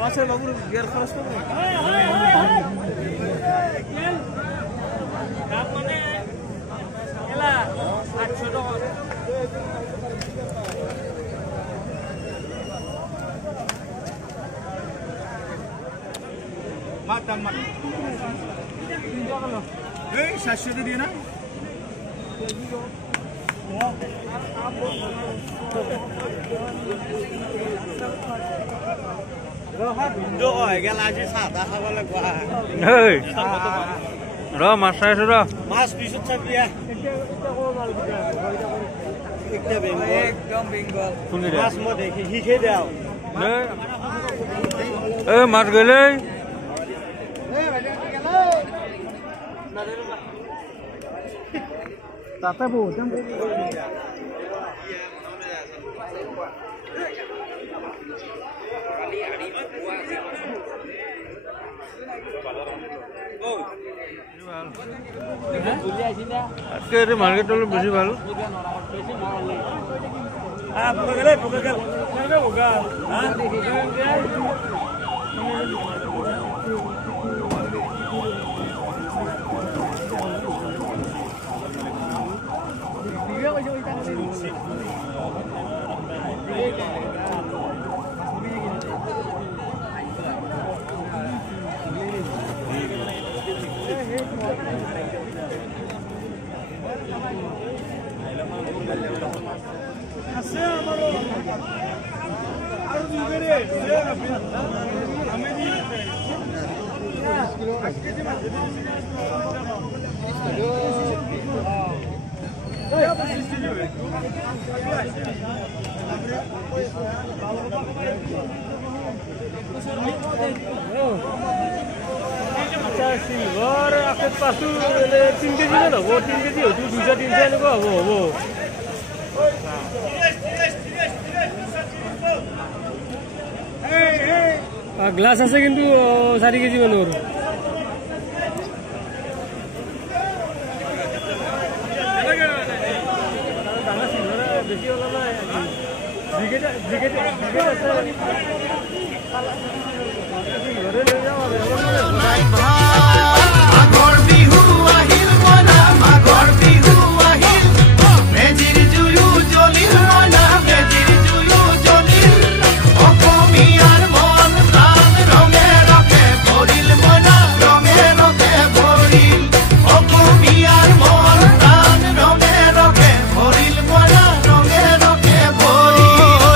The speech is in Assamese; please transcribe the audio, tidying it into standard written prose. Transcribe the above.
नमस्ते बाबू गियर खरच कर शाश्वत दिए ना मास गले ताता बहुत मार्केट बेसि ভাল सिल्वर आखे पासु 3 केजी मान हबो 3 केजी हयतो 200-300 এনেকুৱা হবো গ্লাস আছে কিন্তু 4 কেজি মানৰ দানা সিলভাৰ বেছি হলা নাই ব্ৰিগেড আছে সিলভাৰ লৈ যাও